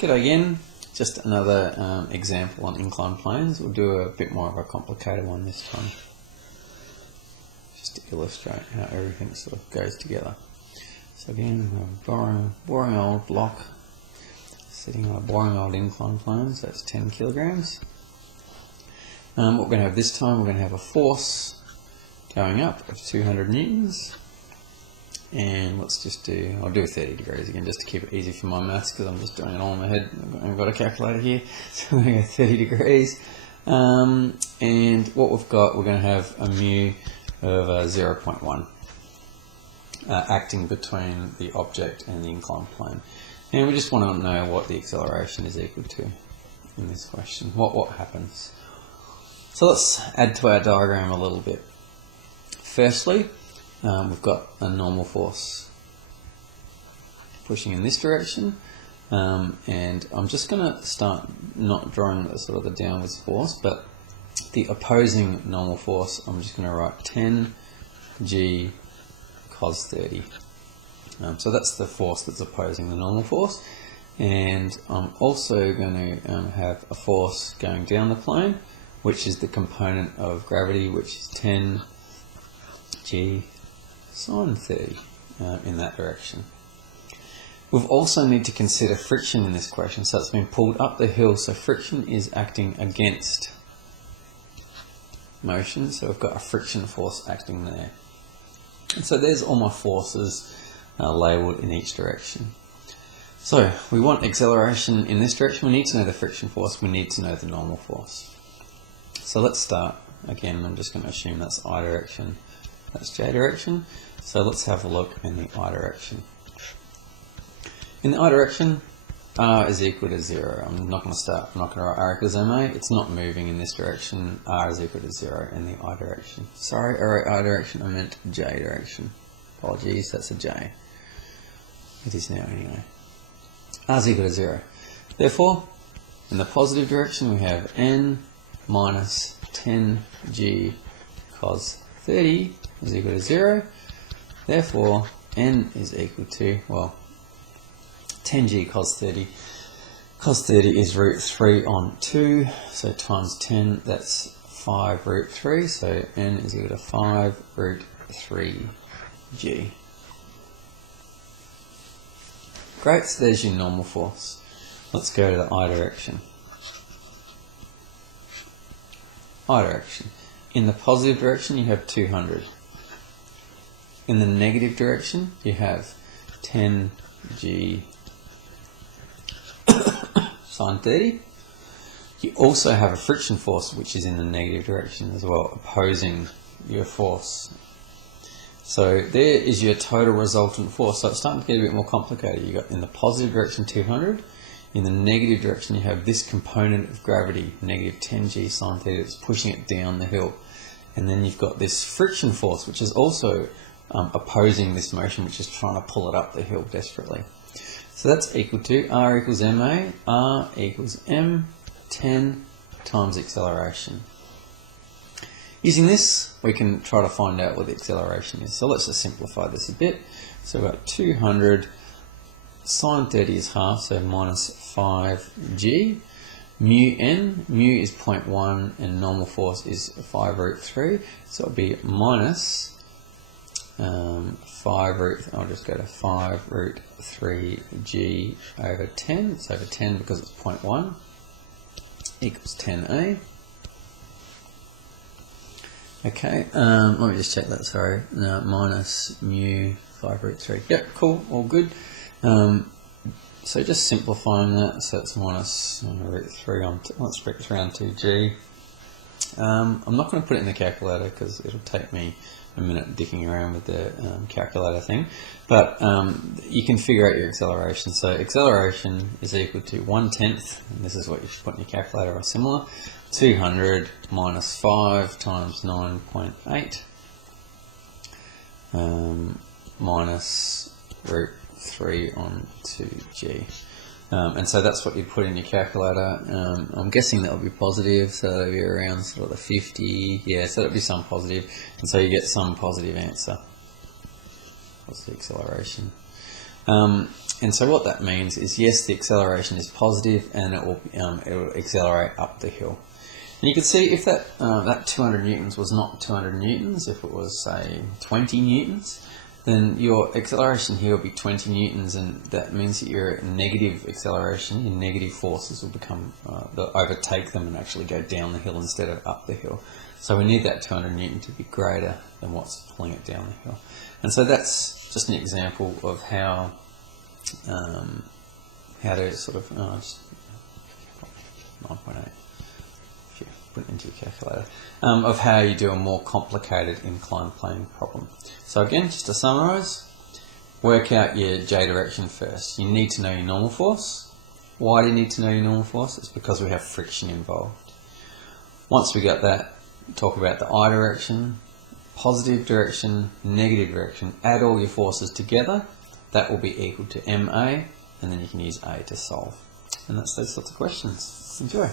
G'day again, just another example on inclined planes. We'll do a bit more of a complicated one this time, just to illustrate how everything sort of goes together. So again, we're a boring old block sitting on a boring old inclined plane, so that's 10 kilograms. What we're going to have this time, we're going to have a force going up of 200 newtons. And let's just do, I'll do 30 degrees again just to keep it easy for my maths because I'm just doing it all in my head. I've got a calculator here, so I'm going to go 30 degrees. And what we've got, we're going to have a mu of 0.1 acting between the object and the inclined plane. And we just want to know what the acceleration is equal to in this question. What happens? So let's add to our diagram a little bit. Firstly, we've got a normal force pushing in this direction, and I'm just going to start not drawing the sort of the downwards force, but the opposing normal force. I'm just going to write 10g cos 30. So that's the force that's opposing the normal force, and I'm also going to have a force going down the plane, which is the component of gravity, which is 10g sine 30 in that direction. We've also need to consider friction in this question. So it's been pulled up the hill, so friction is acting against motion, so we've got a friction force acting there. And so there's all my forces labelled in each direction. So we want acceleration in this direction, we need to know the friction force, we need to know the normal force. So let's start. Again, I'm just going to assume that's I direction, that's J direction. So let's have a look in the I direction. In the I direction, R is equal to 0. I'm not going to write R equals MA. It's not moving in this direction. R is equal to 0 in the I direction. Sorry, I wrote I direction, I meant J direction. Apologies, that's a J. It is now anyway. R is equal to 0. Therefore, in the positive direction, we have N minus 10g cos 30 is equal to 0. Therefore, N is equal to, well, 10g cos 30. Cos 30 is root 3 on 2, so times 10, that's 5 root 3, so N is equal to 5 root 3g. Great, so there's your normal force. Let's go to the I direction. I direction. In the positive direction, you have 200. In the negative direction, you have 10g sine 30. You also have a friction force, which is in the negative direction as well, opposing your force. So there is your total resultant force. So it's starting to get a bit more complicated. You've got in the positive direction 200. In the negative direction, you have this component of gravity, negative 10g sine 30, that's pushing it down the hill. And then you've got this friction force, which is also opposing this motion, which is trying to pull it up the hill desperately. So that's equal to R equals MA, R equals M, 10 times acceleration. Using this, we can try to find out what the acceleration is. So let's just simplify this a bit. So we've got 200, sine 30 is half, so minus 5g. Mu n, mu is 0.1 and normal force is 5 root 3. So it'll be minus 5 root, I'll just go to 5 root 3g over 10. It's over 10 because it's 0.1 equals 10a. Okay, let me just check that, sorry. No, minus mu 5 root 3. Yep, cool, all good. So just simplifying that, so it's minus root 3 on, let's root 3 on 2g. I'm not going to put it in the calculator because it'll take me a minute dicking around with the calculator thing, but you can figure out your acceleration. So acceleration is equal to 1/10, and this is what you should put in your calculator or similar, 200 minus 5 times 9.8 minus root 3 on 2g. And so that's what you'd put in your calculator. I'm guessing that will be positive, so that'll be around sort of the 50, yeah, so that'll be some positive, and so you get some positive answer. What's the acceleration? And so what that means is, yes, the acceleration is positive and it will accelerate up the hill. And you can see if that 200 newtons was not 200 newtons, if it was, say, 20 newtons, then your acceleration here will be 20 newtons, and that means that your negative acceleration, your negative forces will become, they'll overtake them and actually go down the hill instead of up the hill. So we need that 200 newton to be greater than what's pulling it down the hill. And so that's just an example of how to sort of, just 9.8. Put it into your calculator, of how you do a more complicated inclined plane problem. So again, just to summarise, work out your J direction first. You need to know your normal force. Why do you need to know your normal force? It's because we have friction involved. Once we got that, talk about the I direction, positive direction, negative direction. Add all your forces together. That will be equal to MA, and then you can use A to solve. And that's those sorts of questions. Enjoy.